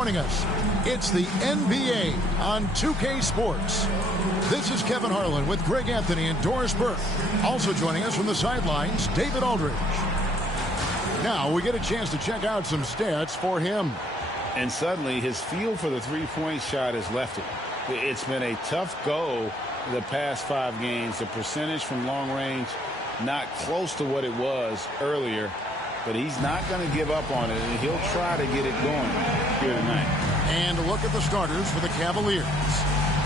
Joining us, it's the NBA on 2K Sports. This is Kevin Harlan with Greg Anthony and Doris Burke. Also joining us from the sidelines, David Aldridge. Now we get a chance to check out some stats for him. And suddenly his feel for the three-point shot has left him. It's been a tough go the past 5 games. The percentage from long range not close to what it was earlier. But he's not going to give up on it, and he'll try to get it going here tonight. And a look at the starters for the Cavaliers.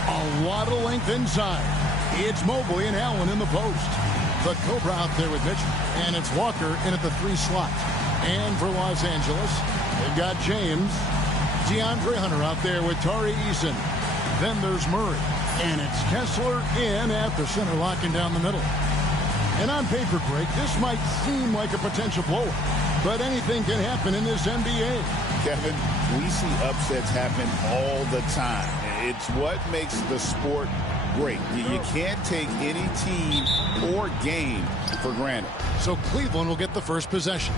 A lot of length inside. It's Mobley and Allen in the post. The Cobra out there with Mitchell. And it's Walker in at the 3 slot. And for Los Angeles, they've got James. DeAndre Hunter out there with Tari Eason. Then there's Murray. And it's Kessler in at the center, locking down the middle. And on paper, Greg, this might seem like a potential blowout, but anything can happen in this NBA. Kevin, we see upsets happen all the time. It's what makes the sport great. You can't take any team or game for granted. So Cleveland will get the first possession.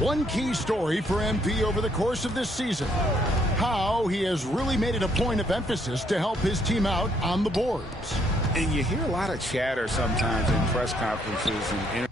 One key story for MP over the course of this season: how he has really made it a point of emphasis to help his team out on the boards. And you hear a lot of chatter sometimes in press conferences and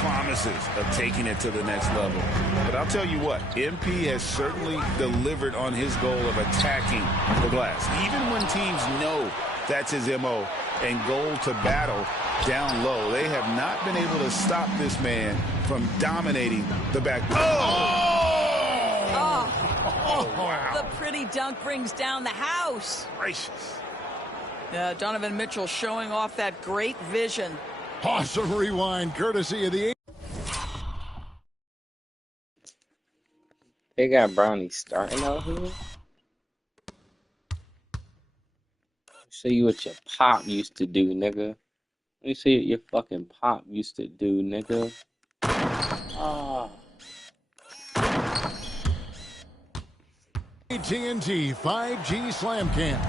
promises of taking it to the next level. But I'll tell you what, MP has certainly delivered on his goal of attacking the glass. Even when teams know that's his MO and goal to battle down low, they have not been able to stop this man from dominating the back. Oh, wow. The pretty dunk brings down the house. Gracious. Donovan Mitchell showing off that great vision. Awesome rewind, courtesy of the... They got Brownie starting out here. Show you what your pop used to do, nigga. Let me see what your fucking pop used to do, nigga. Ah. AT&T 5G Slam Cam.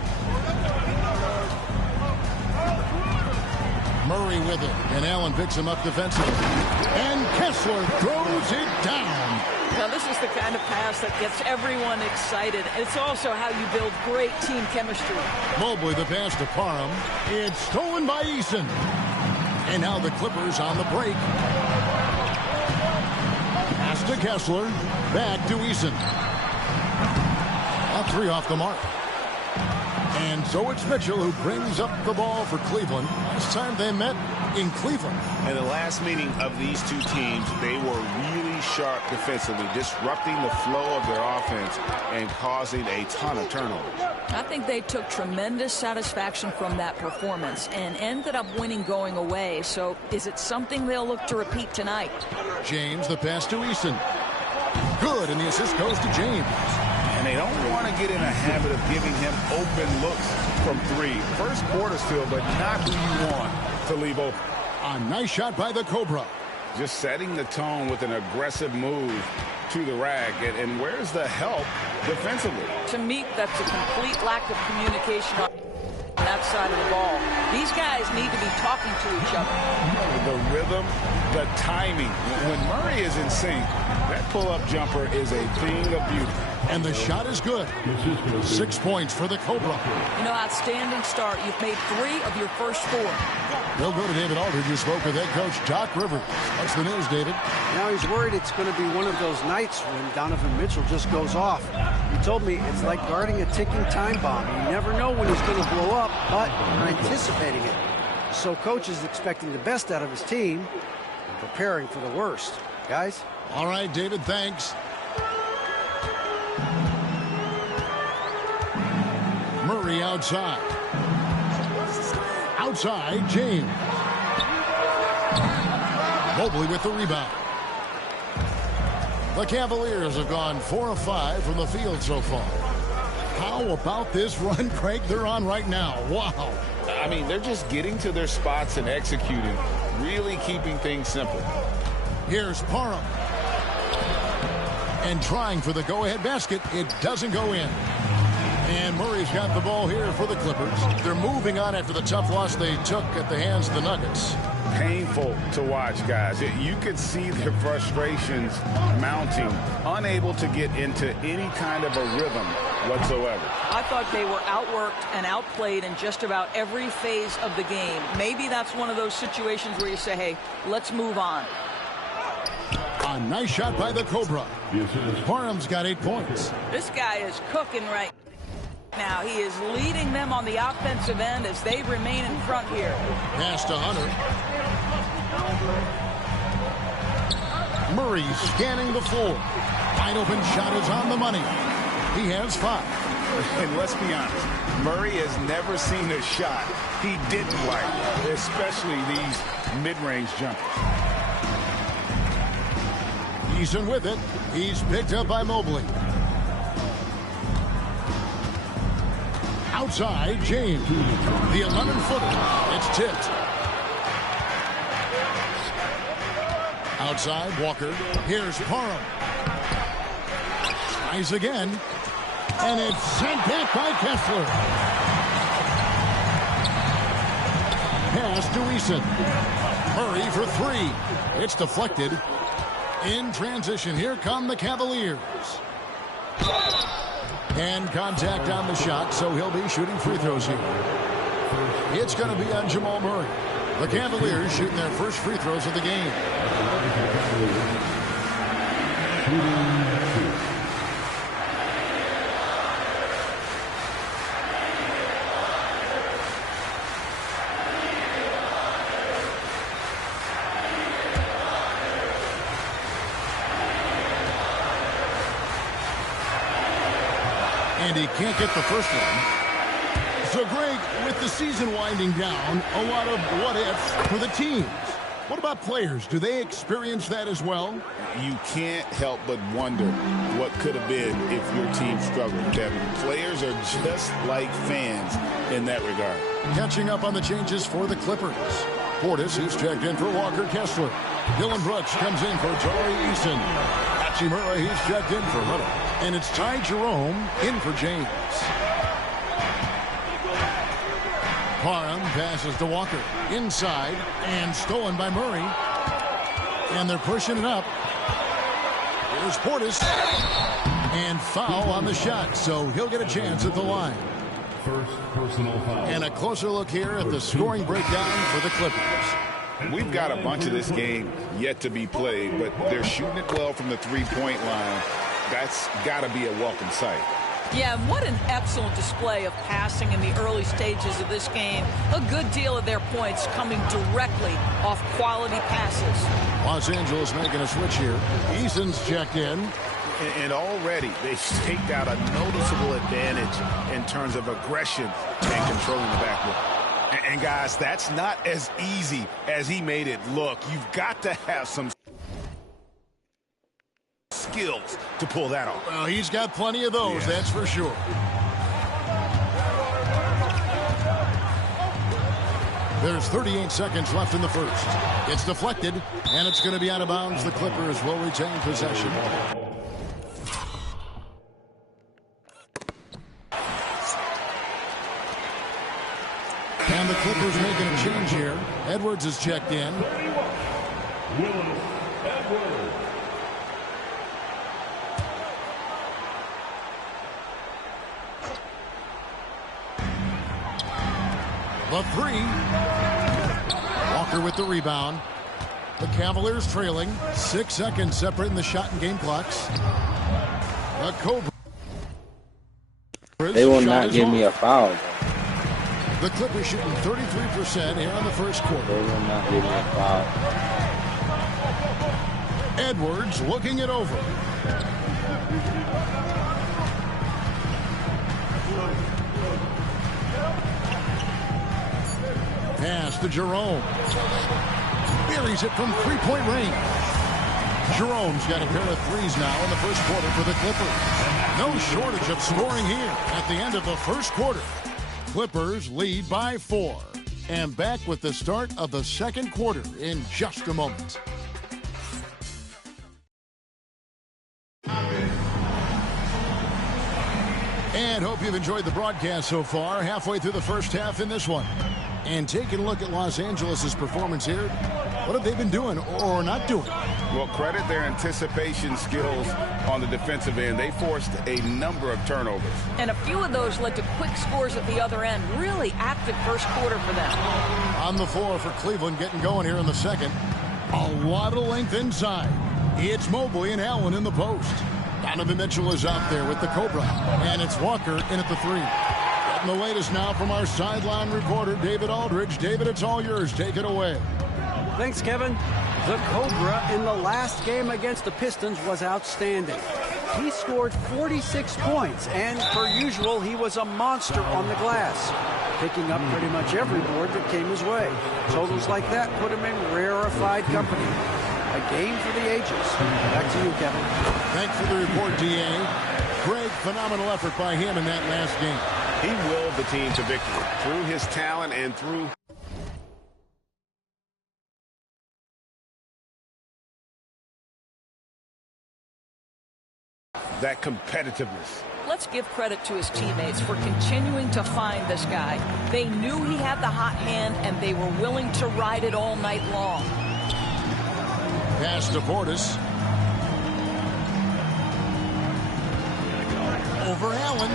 Murray with it, and Allen picks him up defensively. And Kessler throws it down. Now, this is the kind of pass that gets everyone excited. It's also how you build great team chemistry. Mobley the pass to Parham. It's stolen by Eason. And now the Clippers on the break. Pass to Kessler. Back to Eason. A three off the mark. And so it's Mitchell who brings up the ball for Cleveland. Last time they met in Cleveland. In the last meeting of these two teams, they were really sharp defensively, disrupting the flow of their offense and causing a ton of turnovers. I think they took tremendous satisfaction from that performance and ended up winning going away. So is it something they'll look to repeat tonight? James, the pass to Eason. Good, and the assist goes to James. And they don't want to get in a habit of giving him open looks from three. First quarter still, but not who you want to leave open. A nice shot by the Cobra. Just setting the tone with an aggressive move to the rack. And where's the help defensively? To me, that's a complete lack of communication on that side of the ball. These guys need to be talking to each other. The rhythm, the timing. When Murray is in sync, that pull-up jumper is a thing of beauty. And the shot is good. 6 points for the Cobra. You know, outstanding start. You've made 3 of your first 4. We'll go to David Aldridge, who spoke with head coach Doc Rivers. What's the news, David? Now he's worried it's going to be one of those nights when Donovan Mitchell just goes off. He told me it's like guarding a ticking time bomb. You never know when he's going to blow up, but you're anticipating it. So coach is expecting the best out of his team and preparing for the worst. Guys? All right, David, thanks. Murray outside. Outside, James. Mobley with the rebound. The Cavaliers have gone 4 of 5 from the field so far. How about this run, Craig, they're on right now? Wow. I mean, they're just getting to their spots and executing, really keeping things simple. Here's Parham. And trying for the go-ahead basket. It doesn't go in. And Murray's got the ball here for the Clippers. They're moving on after the tough loss they took at the hands of the Nuggets. Painful to watch, guys. You could see their frustrations mounting, unable to get into any kind of a rhythm whatsoever. I thought they were outworked and outplayed in just about every phase of the game. Maybe that's one of those situations where you say, hey, let's move on. A nice shot by the Cobra. Parham's got 8 points. This guy is cooking right now. He is leading them on the offensive end as they remain in front here. Pass to Hunter. Murray scanning the floor. Wide open shot is on the money. He has 5. And let's be honest, Murray has never seen a shot he didn't like, especially these mid-range jumpers. Eason with it. He's picked up by Mobley. Outside, James. The 11-footer. It's tipped. Outside, Walker. Here's Parham. Tries again. And it's sent back by Kessler. Pass to Eason. Murray for 3. It's deflected. In transition, here come the Cavaliers. And contact on the shot, so he'll be shooting free throws here. It's going to be on Jamal Murray. The Cavaliers shooting their first free throws of the game. And he can't get the first one. So, Greg, with the season winding down, a lot of what-ifs for the teams. What about players? Do they experience that as well? You can't help but wonder what could have been if your team struggled, Kevin. Players are just like fans in that regard. Catching up on the changes for the Clippers. Portis, who's checked in for Walker Kessler. Dylan Brooks comes in for Tari Eason. Hachimura, he's checked in for Little. And it's Ty Jerome in for James. Parham passes to Walker. Inside and stolen by Murray. And they're pushing it up. Here's Portis. And foul on the shot, so he'll get a chance at the line. First personal foul. And a closer look here at the scoring breakdown for the Clippers. We've got a bunch of this game yet to be played, but they're shooting it well from the three-point line. That's got to be a welcome sight. Yeah, what an excellent display of passing in the early stages of this game. A good deal of their points coming directly off quality passes. Los Angeles making a switch here. Eason's checked in. And already they've staked out a noticeable advantage in terms of aggression and controlling the backcourt. And guys, that's not as easy as he made it look. You've got to have some skills to pull that off. Well, he's got plenty of those, that's for sure. There's 38 seconds left in the first. It's deflected, and it's going to be out of bounds. The Clippers will retain possession. And the Clippers making a change here. Edwards is checked in. Willis Edwards. The three. Walker with the rebound. The Cavaliers trailing. 6 seconds separating the shot and game clocks. The Cobras. They will not give me a foul. The Clippers shooting 33% here on the first quarter. They will not give me a foul. Edwards looking it over. Pass to Jerome. Buries it from three-point range. Jerome's got a pair of threes now in the first quarter for the Clippers. No shortage of scoring here at the end of the first quarter. Clippers lead by 4. And back with the start of the second quarter in just a moment. And hope you've enjoyed the broadcast so far. Halfway through the first half in this one. And taking a look at Los Angeles' performance here, what have they been doing or not doing? Well, credit their anticipation skills on the defensive end. They forced a number of turnovers. And a few of those led to quick scores at the other end. Really active first quarter for them. On the floor for Cleveland, getting going here in the second. A lot of length inside. It's Mobley and Allen in the post. Donovan Mitchell is out there with the Cobra. And it's Walker in at the three. Getting the latest now from our sideline reporter, David Aldridge. David, it's all yours. Take it away. Thanks, Kevin. The Cobra in the last game against the Pistons was outstanding. He scored 46 points, and per usual, he was a monster on the glass, picking up pretty much every board that came his way. Totals like that put him in rarefied company. A game for the ages. Back to you, Kevin. Thanks for the report, D.A. Great, phenomenal effort by him in that last game. He willed the team to victory through his talent and through that competitiveness. Let's give credit to his teammates for continuing to find this guy. They knew he had the hot hand, and they were willing to ride it all night long. Pass to Portis. Over Allen.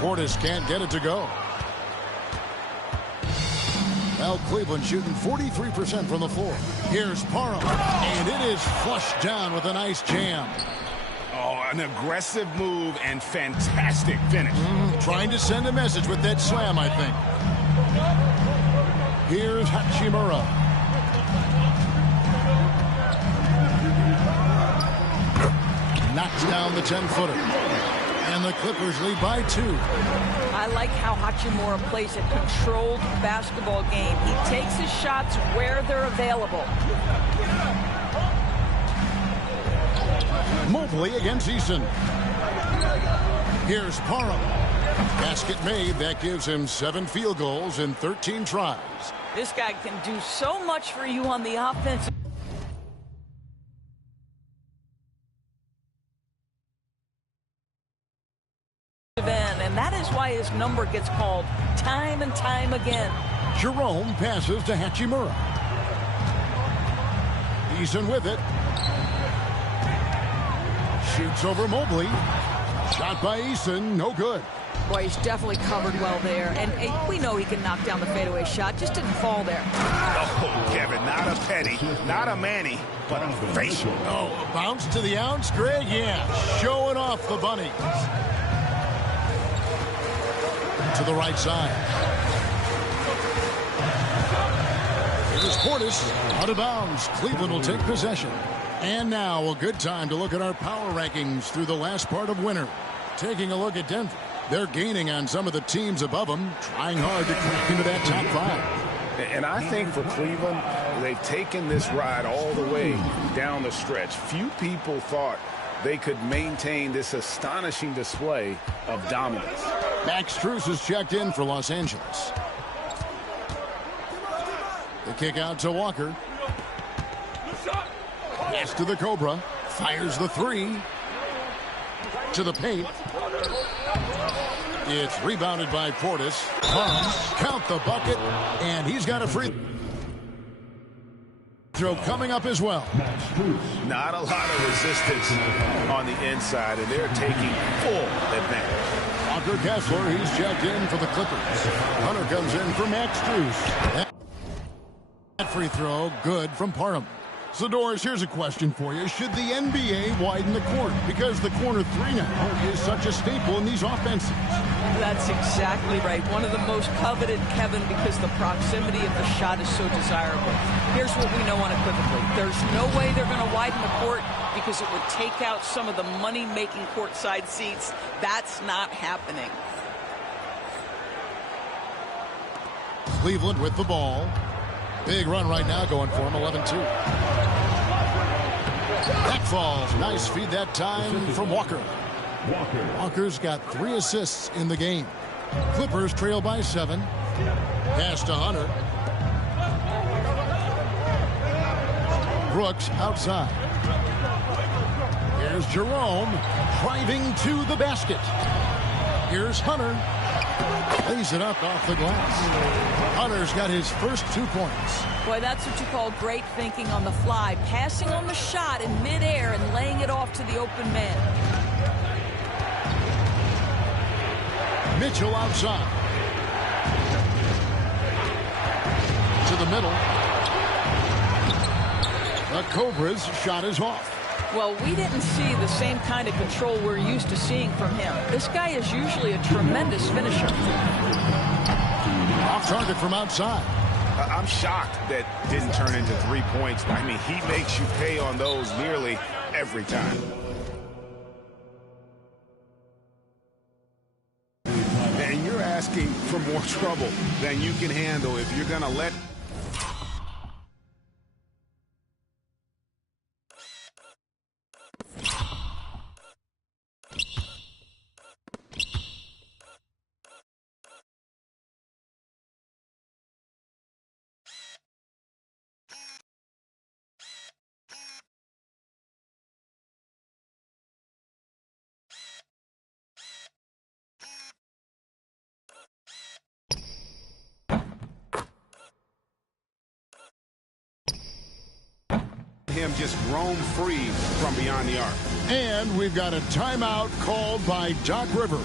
Portis can't get it to go. Well, Cleveland shooting 43% from the floor. Here's Parham, and it is flushed down with a nice jam. Oh, an aggressive move and fantastic finish. Trying to send a message with that slam, I think. Here's Hachimura. Knocks down the 10-footer. And the Clippers lead by 2. I like how Hachimura plays a controlled basketball game. He takes his shots where they're available. Mobley against Eason. Here's Parham. Basket made. That gives him 7 field goals in 13 tries. This guy can do so much for you on the offensive end, and that is why his number gets called time and time again. Jerome passes to Hachimura. Eason with it. Shoots over Mobley. Shot by Eason, no good. Boy, he's definitely covered well there, and we know he can knock down the fadeaway shot. Just didn't fall there. Oh, Kevin, not a Petty, not a Manny, but a facial. Oh, bounce to the ounce, Greg? Yeah, showing off the bunnies. To the right side. It is Portis out of bounds. Cleveland will take possession. And now a good time to look at our power rankings through the last part of winter. Taking a look at Denver. They're gaining on some of the teams above them, trying hard to crack into that top 5. And I think for Cleveland, they've taken this ride all the way down the stretch. Few people thought they could maintain this astonishing display of dominance. Max Strus is checked in for Los Angeles. The kick out to Walker. Pass to the Cobra. Fires the 3. To the paint. It's rebounded by Portis. Count the bucket. And he's got a free throw coming up as well. Not a lot of resistance on the inside, and they're taking full advantage. Walker Kessler, he's checked in for the Clippers. Hunter comes in for Max Strus. That free throw, good from Parham. So, Doris, here's a question for you. Should the NBA widen the court? Because the corner 3 now is such a staple in these offenses. That's exactly right. One of the most coveted, Kevin, because the proximity of the shot is so desirable. Here's what we know unequivocally. There's no way they're going to widen the court because it would take out some of the money-making courtside seats. That's not happening. Cleveland with the ball. Big run right now going for him, 11-2. That falls. Nice feed that time from Walker. Walker's got 3 assists in the game. Clippers trail by 7. Pass to Hunter. Brooks outside. Here's Jerome driving to the basket. Here's Hunter. Lays it up off the glass. Hunter's got his first 2 points. Boy, that's what you call great thinking on the fly. Passing on the shot in midair and laying it off to the open man. Mitchell outside. To the middle. The Cobras shot is off. Well, we didn't see the same kind of control we're used to seeing from him. This guy is usually a tremendous finisher. Off target from outside. I'm shocked that didn't turn into 3 points. I mean, he makes you pay on those nearly every time. And you're asking for more trouble than you can handle if you're going to let... him just roam free from beyond the arc. And we've got a timeout called by Doc Rivers.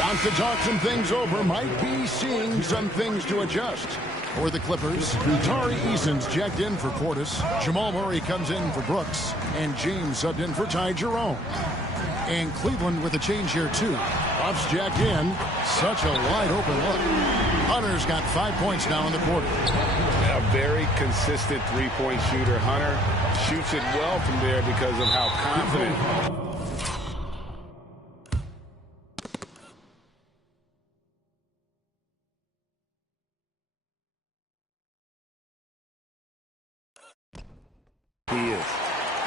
Wants to talk some things over, might be seeing some things to adjust. For the Clippers, Tari Eason's checked in for Portis. Jamal Murray comes in for Brooks. And James subbed in for Ty Jerome. And Cleveland with a change here, too. Buffs jacked in. Such a wide-open look. Hunter's got 5 points now in the quarter. A very consistent three-point shooter. Hunter shoots it well from there because of how confident. He is.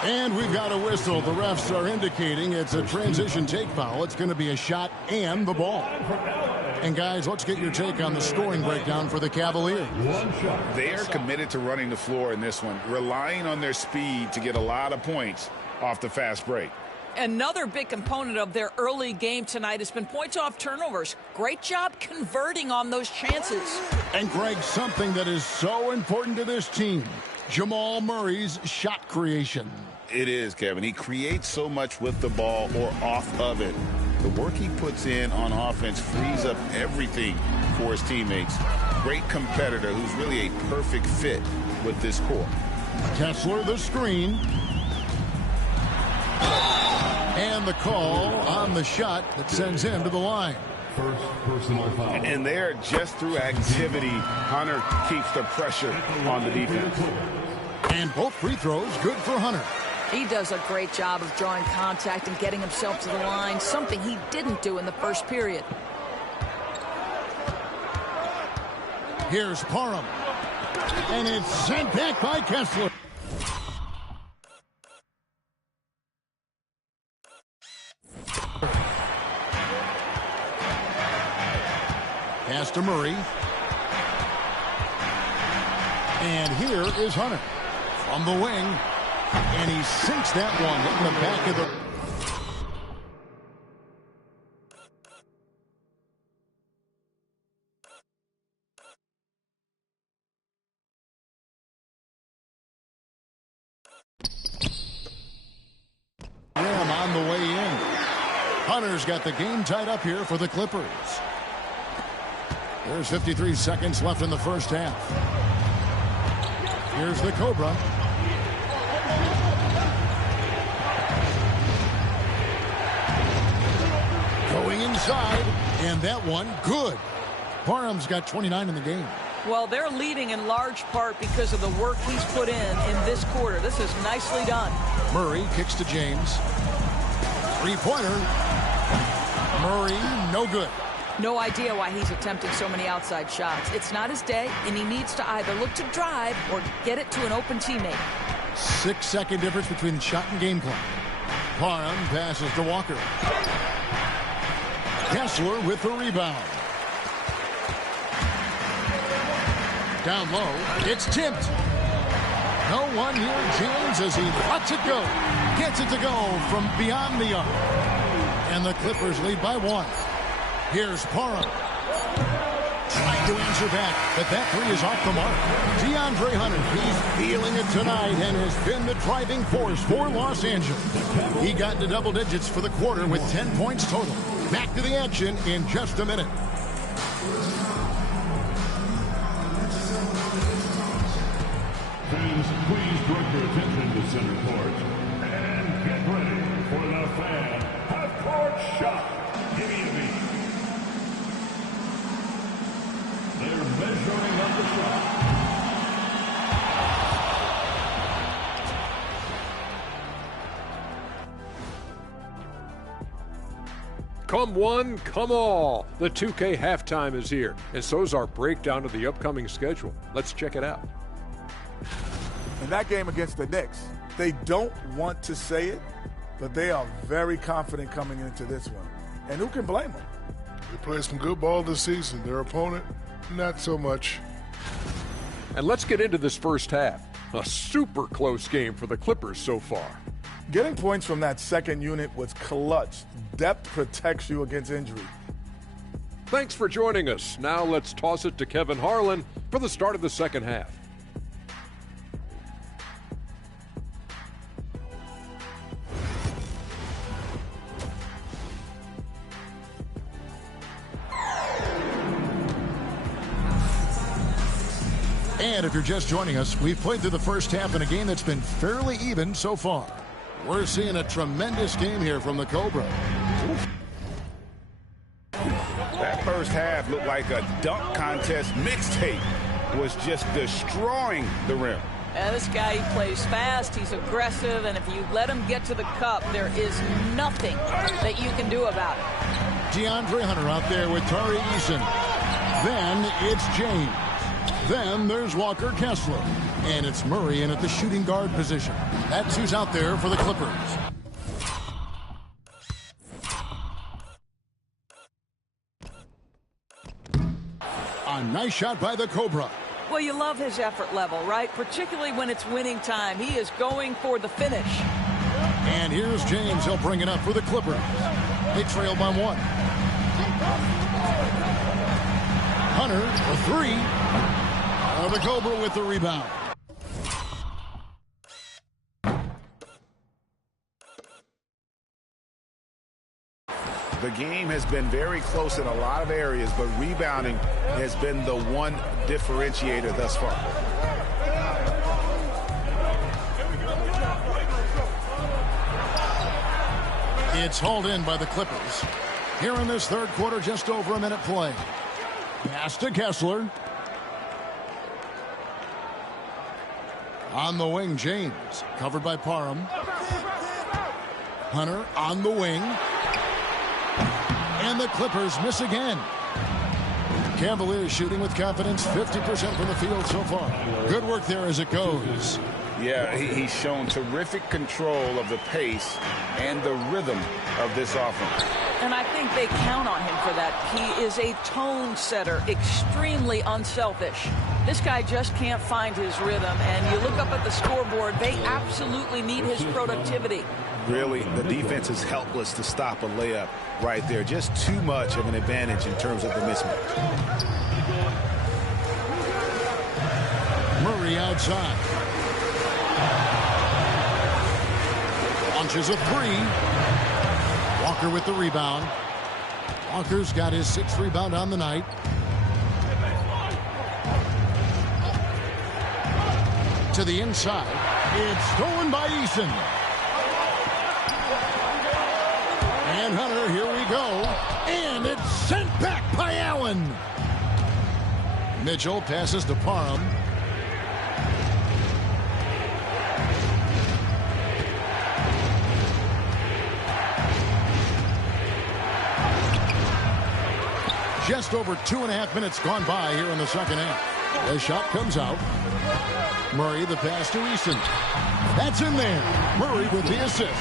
And we've got a whistle. The refs are indicating it's a transition take foul. It's going to be a shot and the ball. And guys, let's get your take on the scoring breakdown for the Cavaliers. They are committed to running the floor in this one, relying on their speed to get a lot of points off the fast break. Another big component of their early game tonight has been points off turnovers. Great job converting on those chances. And Greg, something that is so important to this team, Jamal Murray's shot creation. It is, Kevin. He creates so much with the ball or off of it. The work he puts in on offense frees up everything for his teammates. Great competitor who's really a perfect fit with this core. Kessler the screen. And the call on the shot that sends him to the line. First personal foul. And there, just through activity, Hunter keeps the pressure on the defense. And both free throws good for Hunter. He does a great job of drawing contact and getting himself to the line, something he didn't do in the first period. Here's Parham. And it's sent back by Kessler. Pass to Murray. And here is Hunter from the wing. And he sinks that one in the back of the... on the way in. Hunter's got the game tied up here for the Clippers. There's 53 seconds left in the first half. Here's the Cobra. Going inside, and that one good. Parham's got 29 in the game. Well, they're leading in large part because of the work he's put in this quarter. This is nicely done. Murray kicks to James. Three-pointer. Murray, no good. No idea why he's attempting so many outside shots. It's not his day, and he needs to either look to drive or get it to an open teammate. 6-second difference between shot and game clock. Parham passes to Walker. Kessler with the rebound. Down low, it's tipped. No one near James as he lets it go. Gets it to go from beyond the arc. And the Clippers lead by 1. Here's Parham. Trying to answer back, but that three is off the mark. DeAndre Hunter, he's feeling it tonight and has been the driving force for Los Angeles. He got into double digits for the quarter with 10 points total. Back to the action in just a minute. Fans, please direct your attention to center court and get ready for the fan half-court shot. Give me a beat. They're measuring up the shot. Come one, come all. The 2K halftime is here, and so's our breakdown of the upcoming schedule. Let's check it out. In that game against the Knicks, they don't want to say it, but they are very confident coming into this one. And who can blame them? They played some good ball this season. Their opponent, not so much. And let's get into this first half. A super close game for the Clippers so far. Getting points from that second unit was clutch. Depth protects you against injury. Thanks for joining us. Now let's toss it to Kevin Harlan for the start of the second half. And if you're just joining us, we've played through the first half in a game that's been fairly even so far. We're seeing a tremendous game here from the Cobra. That first half looked like a dunk contest mixtape. Was just destroying the rim. And this guy, he plays fast, he's aggressive, and if you let him get to the cup, there is nothing that you can do about it. DeAndre Hunter out there with Tari Eason. Then it's James. Then there's Walker Kessler. And it's Murray in at the shooting guard position. That's who's out there for the Clippers. A nice shot by the Cobra. Well, you love his effort level, right? Particularly when it's winning time. He is going for the finish. And here's James. He'll bring it up for the Clippers. They trail by 1. Hunter for 3. The Cobra with the rebound. The game has been very close in a lot of areas, but rebounding has been the one differentiator thus far. It's hauled in by the Clippers. Here in this third quarter, just over a minute play. Pass to Kessler. On the wing, James. Covered by Parham. Hunter on the wing. And the Clippers miss again. Cavaliers shooting with confidence, 50% from the field so far. Good work there as it goes. Yeah, he's shown terrific control of the pace and the rhythm of this offense. And I think they count on him for that. He is a tone setter, extremely unselfish. This guy just can't find his rhythm, and you look up at the scoreboard, they absolutely need his productivity. Really, the defense is helpless to stop a layup right there. Just too much of an advantage in terms of the mismatch. Murray outside. Launches a 3. Walker with the rebound. Walker's got his 6th rebound on the night. To the inside. It's stolen by Eason. And Hunter, here we go. And it's sent back by Allen. Mitchell passes to Parham. Just over 2.5 minutes gone by here in the second half. The shot comes out. Murray, the pass to Eason. That's in there. Murray with the assist.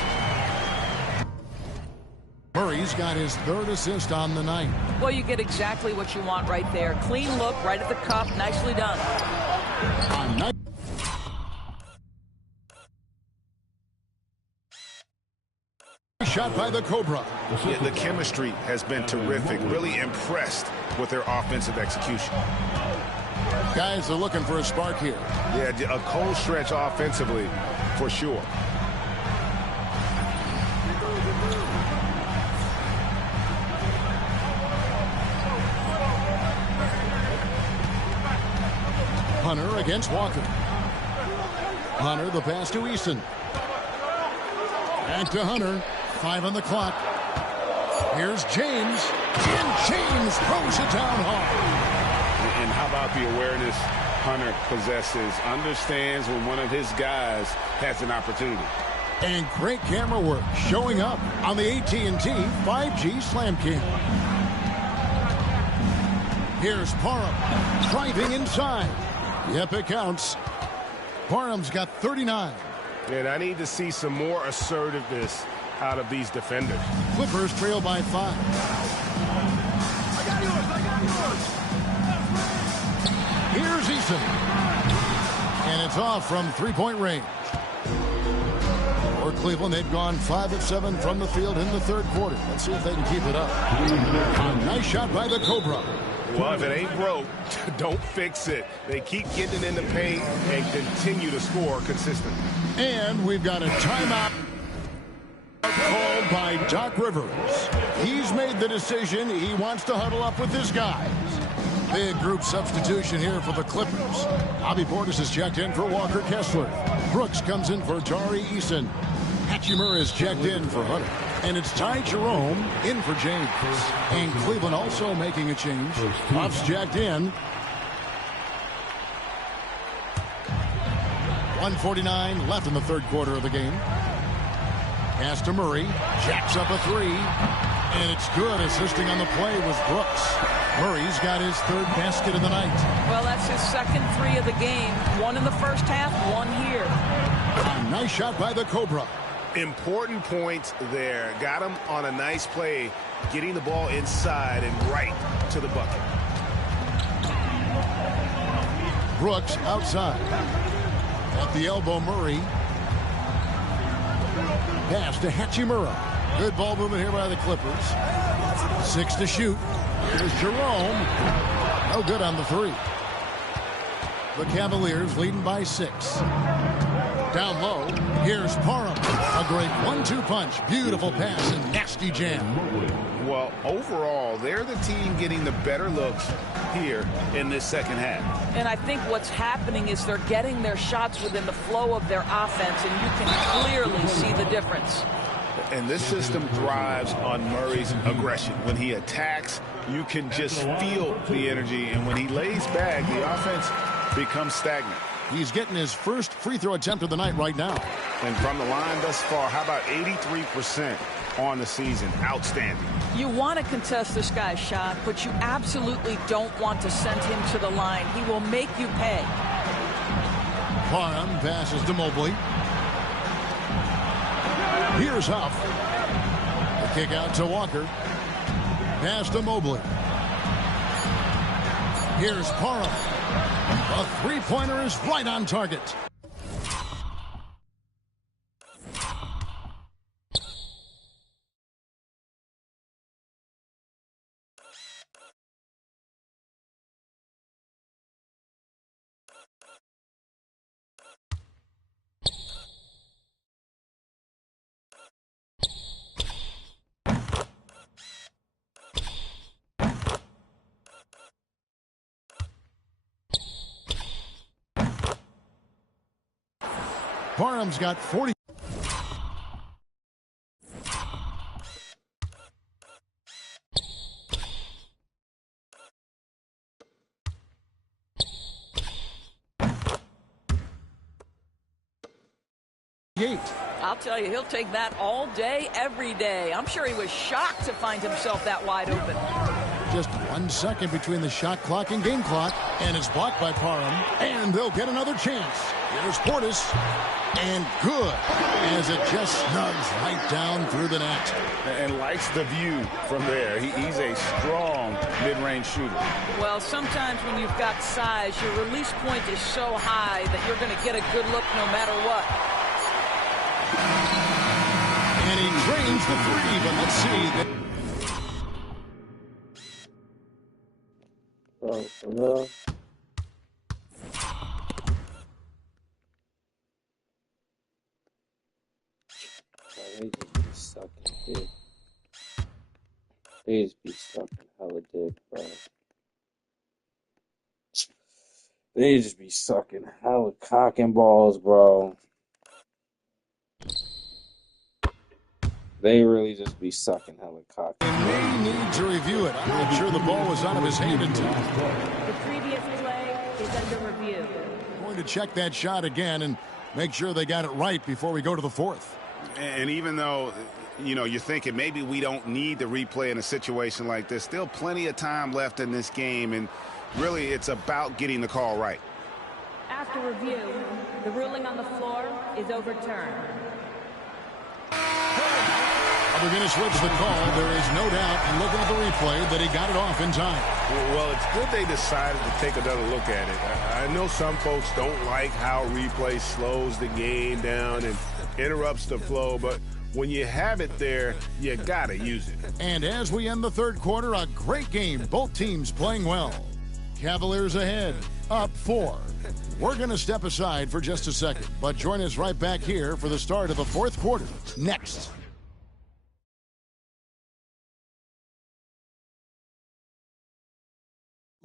Murray's got his 3rd assist on the night. Well, you get exactly what you want right there. Clean look, right at the cup. Nicely done. Shot by the Cobra. Yeah, the chemistry has been terrific. Really impressed with their offensive execution. Guys are looking for a spark here. Yeah, a cold stretch offensively for sure. Hunter against Walker. Hunter, the pass to Eason. Back to Hunter. 5 on the clock. Here's James. And James throws it down hard. And how about the awareness Hunter possesses? Understands when one of his guys has an opportunity. And great camera work showing up on the AT&T 5G Slam Cam. Here's Parham driving inside. Yep, it counts. Parham's got 39. And I need to see some more assertiveness out of these defenders. Clippers trail by 5. I got yours. Here's Eason. And it's off from 3-point range. For Cleveland, they've gone 5 of 7 from the field in the third quarter. Let's see if they can keep it up. A nice shot by the Cobra. Well, if it ain't broke, don't fix it. They keep getting in the paint and continue to score consistently. And we've got a timeout called by Doc Rivers. He's made the decision. He wants to huddle up with his guys. Big group substitution here for the Clippers. Bobby Portis is checked in for Walker Kessler. Brooks comes in for Tari Eason. Hachimura is checked in for Hunter. And it's Ty Jerome in for James. And Cleveland also making a change. Puff's checked in. 1:49 left in the third quarter of the game. Pass to Murray. Jacks up a three. And it's good. Assisting on the play was Brooks. Murray's got his third basket of the night. Well, that's his second three of the game. One in the first half, one here. A nice shot by the Cobra. Important points there. Got him on a nice play, getting the ball inside and right to the bucket. Brooks outside. At the elbow, Murray. Pass to Hachimura. Good ball movement here by the Clippers. 6 to shoot. Here's Jerome. No good on the three. The Cavaliers leading by 6. Down low. Here's Parham. A great 1-2 punch. Beautiful pass and nasty jam. Well, overall, they're the team getting the better looks here in this second half. And I think what's happening is they're getting their shots within the flow of their offense, and you can clearly see the difference. And this system thrives on Murray's aggression. When he attacks, you can just feel the energy. And when he lays back, the offense becomes stagnant. He's getting his first free throw attempt of the night right now. And from the line thus far, how about 83% on the season? Outstanding. You want to contest this guy's shot, but you absolutely don't want to send him to the line. He will make you pay. Parham passes to Mobley. Here's Huff. The kick out to Walker. Pass to Mobley. Here's Parham. A three-pointer is right on target. Parham's got 40. I'll tell you, he'll take that all day, every day. I'm sure he was shocked to find himself that wide open. Just 1 second between the shot clock and game clock, and it's blocked by Parham, and they'll get another chance. Here's Portis, and good, as it just snugs right down through the net. And likes the view from there. He's a strong mid-range shooter. Well, sometimes when you've got size, your release point is so high that you're going to get a good look no matter what. And he drains the three, but let's see. No. They just be sucking dick. They just be sucking hella dick, bro. They just be sucking hella cock and balls, bro. They really just be sucking hella cock. He may need to review it. I'm not sure the ball was out of his hand in time. The previous play is under review. Going to check that shot again and make sure they got it right before we go to the fourth. And even though, you're thinking maybe we don't need the replay in a situation like this, still plenty of time left in this game, and really it's about getting the call right. After review, the ruling on the floor is overturned. We're going to switch the call. There is no doubt, looking at the replay, that he got it off in time. Well, it's good they decided to take another look at it. I know some folks don't like how replay slows the game down and interrupts the flow, but when you have it there, you got to use it. And as we end the third quarter, a great game. Both teams playing well. Cavaliers ahead, up 4. We're going to step aside for just a second, but join us right back here for the start of the fourth quarter. Next.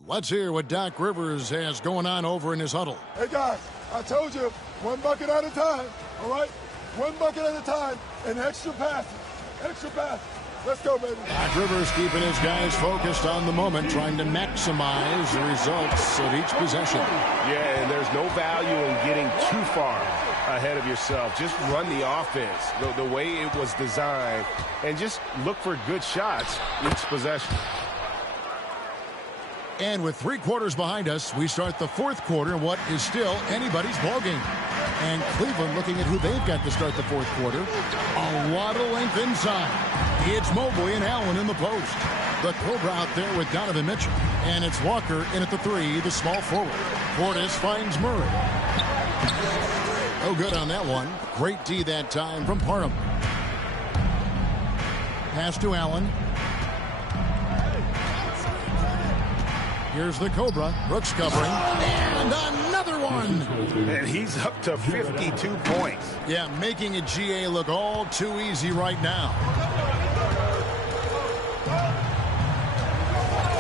Let's hear what Doc Rivers has going on over in his huddle. Hey, guys, I told you, one bucket at a time, all right? One bucket at a time and extra passes. Extra passes. Let's go, baby. Doc Rivers keeping his guys focused on the moment, trying to maximize the results of each possession. Yeah, and there's no value in getting too far ahead of yourself. Just run the offense the way it was designed and just look for good shots each possession. And with 3 quarters behind us, we start the 4th quarter in what is still anybody's ballgame. And Cleveland looking at who they've got to start the 4th quarter. A lot of length inside. It's Mobley and Allen in the post. The Cobra out there with Donovan Mitchell. And it's Walker in at the 3, the small forward. Portis finds Murray. Oh, good on that one. Great D that time from Parham. Pass to Allen. Here's the Cobra. Brooks covering. And another one. And he's up to 52 points. Yeah, making a GA look all too easy right now.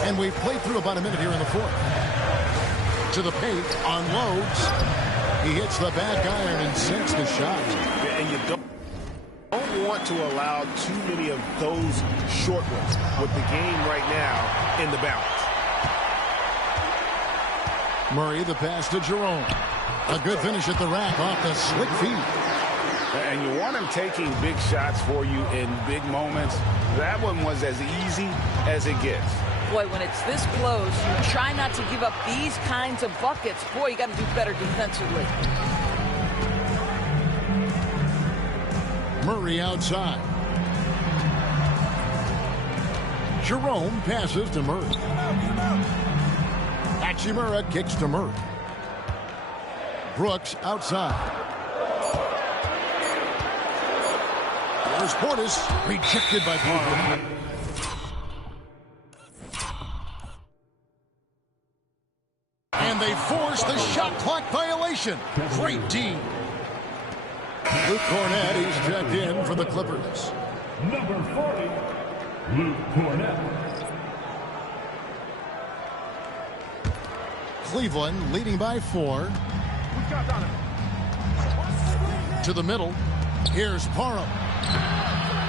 And we've played through about a minute here in the 4th. To the paint, unloads. He hits the back iron and sinks the shot. And you don't want to allow too many of those short ones with the game right now in the balance. Murray, the pass to Jerome. A good finish at the rack off the slick feet. And you want him taking big shots for you in big moments. That one was as easy as it gets. Boy, when it's this close, you try not to give up these kinds of buckets. Boy, you got to do better defensively. Murray outside. Jerome passes to Murray. Hachimura kicks to Murray. Brooks outside. There's Portis, rejected by Parham. And they force the shot clock violation. Great D. Luke Cornett, he's checked in for the Clippers. Number 40, Luke Cornett. Cleveland leading by 4. To the middle. Here's Parham.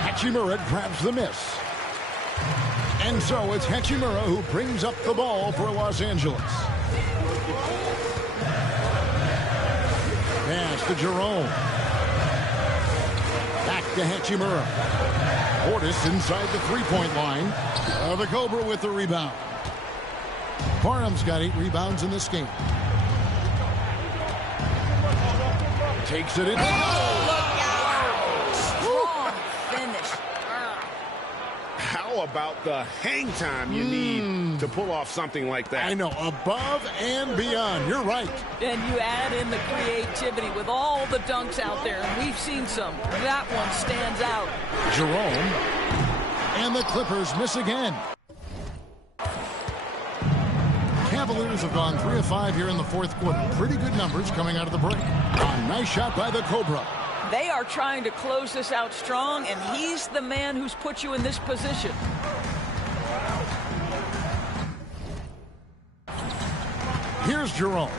Hachimura grabs the miss. And so it's Hachimura who brings up the ball for Los Angeles. Pass to Jerome. Back to Hachimura. Portis inside the three-point line. The Cobra with the rebound. Parham's got 8 rebounds in this game. Takes it in. Strong finish. How about the hang time you need to pull off something like that? I know, above and beyond. You're right. And you add in the creativity with all the dunks out there, and we've seen some. That one stands out. Jerome. And the Clippers miss again. Cavaliers have gone 3 of 5 here in the 4th quarter. Pretty good numbers coming out of the break. A nice shot by the Cobra. They are trying to close this out strong, and he's the man who's put you in this position. Here's Jerome.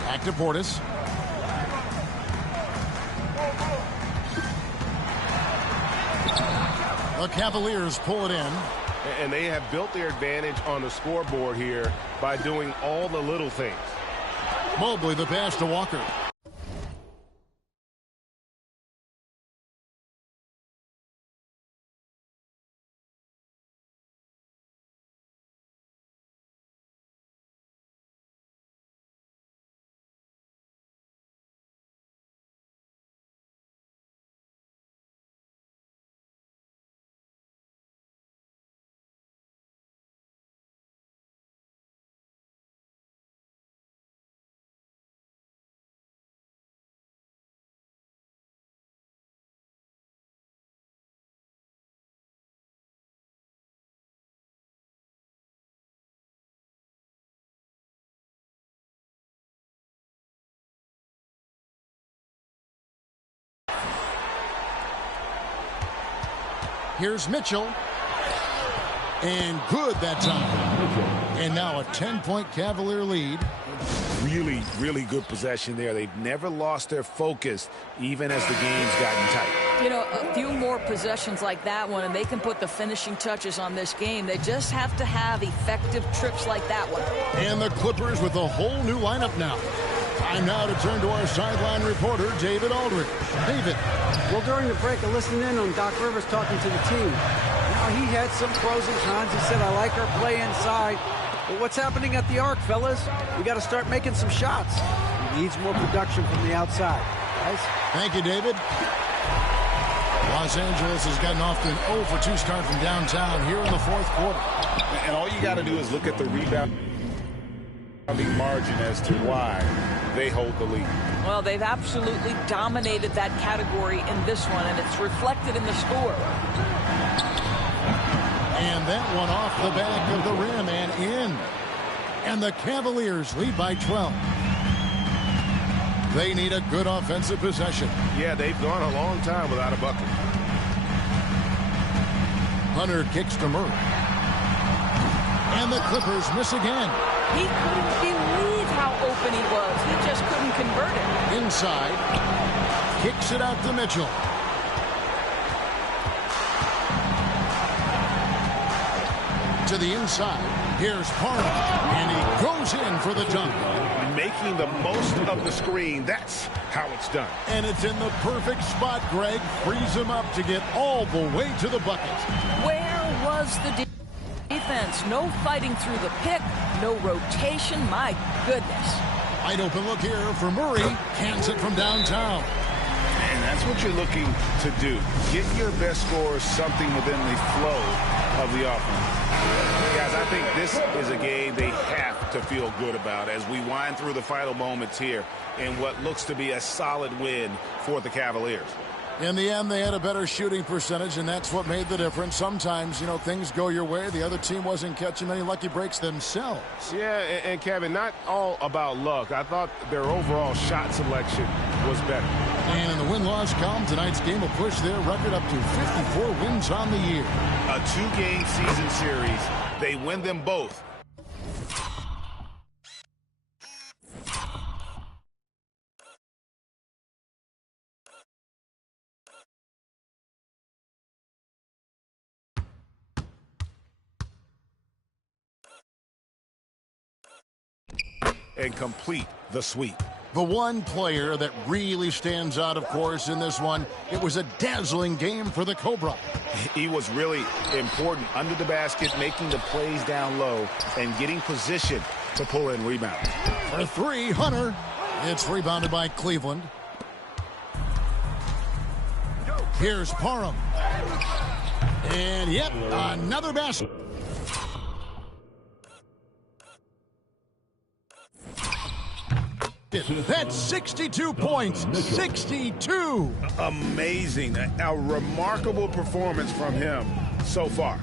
Back to Portis. The Cavaliers pull it in. And they have built their advantage on the scoreboard here by doing all the little things. Mobley the pass to Walker. Here's Mitchell. And good that time. And now a 10-point Cavalier lead. Really, really good possession there. They've never lost their focus, even as the game's gotten tight. You know, a few more possessions like that one, and they can put the finishing touches on this game. They just have to have effective trips like that one. And the Clippers with a whole new lineup now. Time now to turn to our sideline reporter, David Aldridge. David. Well, during the break, I listened in on Doc Rivers talking to the team. Now, he had some pros and cons. He said, I like our play inside. But what's happening at the arc, fellas? We got to start making some shots. He needs more production from the outside. Guys? Thank you, David. Los Angeles has gotten off to an 0-for-2 start from downtown here in the fourth quarter. And all you got to do is look at the rebound margin as to why they hold the lead. Well, they've absolutely dominated that category in this one, and it's reflected in the score. And that one off the back of the rim and in. And the Cavaliers lead by 12. They need a good offensive possession. Yeah, they've gone a long time without a bucket. Hunter kicks to Murray. And the Clippers miss again. He couldn't believe how open he was. He just couldn't convert it. Inside. Kicks it out to Mitchell. To the inside. Here's Parham. And he goes in for the dunk. Making the most of the screen. That's how it's done. And it's in the perfect spot, Greg. Frees him up to get all the way to the bucket. Where was the defense? No fighting through the pick. No rotation. My goodness. Wide open look here for Murray. Cans it from downtown. And that's what you're looking to do. Get your best scorers something within the flow of the offense. Guys, I think this is a game they have to feel good about as we wind through the final moments here in what looks to be a solid win for the Cavaliers. In the end, they had a better shooting percentage, and that's what made the difference. Sometimes, you know, things go your way. The other team wasn't catching many lucky breaks themselves. Yeah, and Kevin, not all about luck. I thought their overall shot selection was better. And in the win-loss column, tonight's game will push their record up to 54 wins on the year. A two-game season series. They win them both. And complete the sweep. The one player that really stands out, of course, in this one, it was a dazzling game for the Cobra. He was really important under the basket, making the plays down low and getting position to pull in rebounds. For three, Hunter. It's rebounded by Cleveland. Here's Parham. And yep, another basket. That's 62 points. 62. Amazing. A remarkable performance from him so far.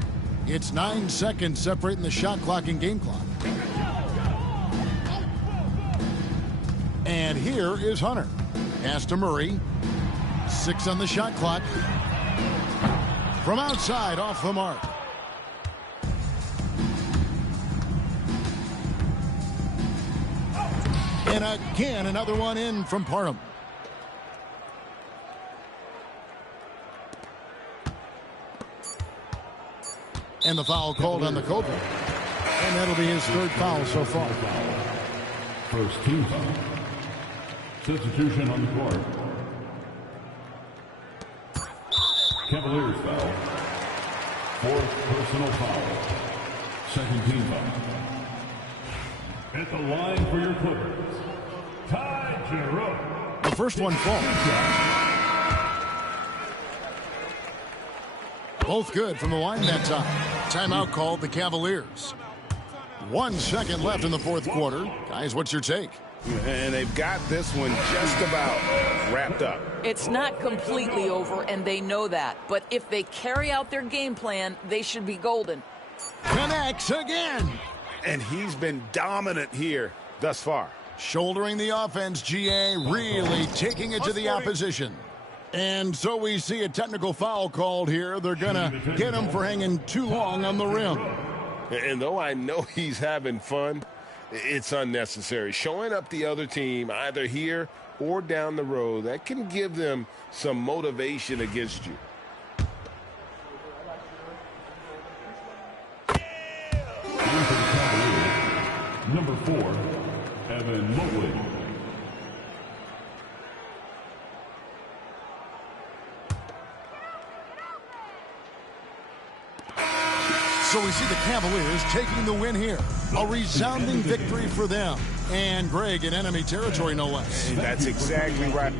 It's 9 seconds separating the shot clock and game clock. And here is Hunter. Pass to Murray. 6 on the shot clock. From outside, off the mark. And again, another one in from Parham. And the foul called on the Cobra. And that'll be his third foul so far. First team foul. Substitution on the court. Cavaliers foul. Fourth personal foul. Second team foul. At the line for your Clippers, Ty Jerome. The first one falls. Both good from the line that time. Timeout called the Cavaliers. 1 second left in the fourth quarter. Guys, what's your take? And they've got this one just about wrapped up. It's not completely over, and they know that. But if they carry out their game plan, they should be golden. Connects again. And he's been dominant here thus far. Shouldering the offense, GA really taking it to the opposition. And so we see a technical foul called here. They're going to get him for hanging too long on the rim. And though I know he's having fun, it's unnecessary. Showing up the other team either here or down the road, that can give them some motivation against you. Number 4, Evan Mobley. So we see the Cavaliers taking the win here. A resounding victory for them. And Greg in enemy territory, no less. That's exactly right.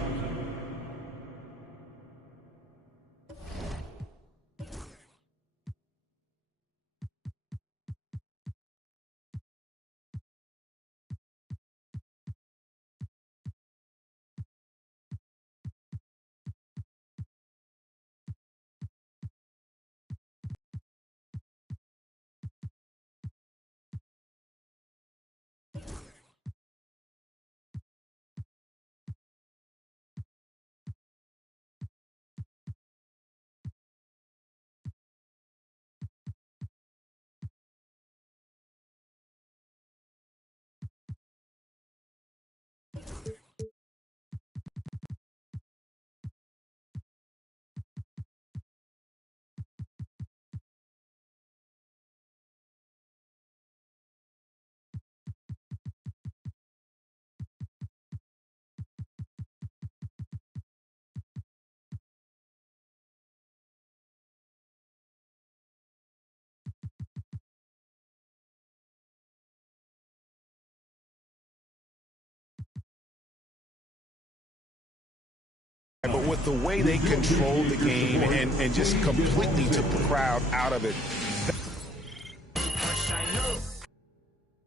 But with the way they controlled the game and just completely took the crowd out of it,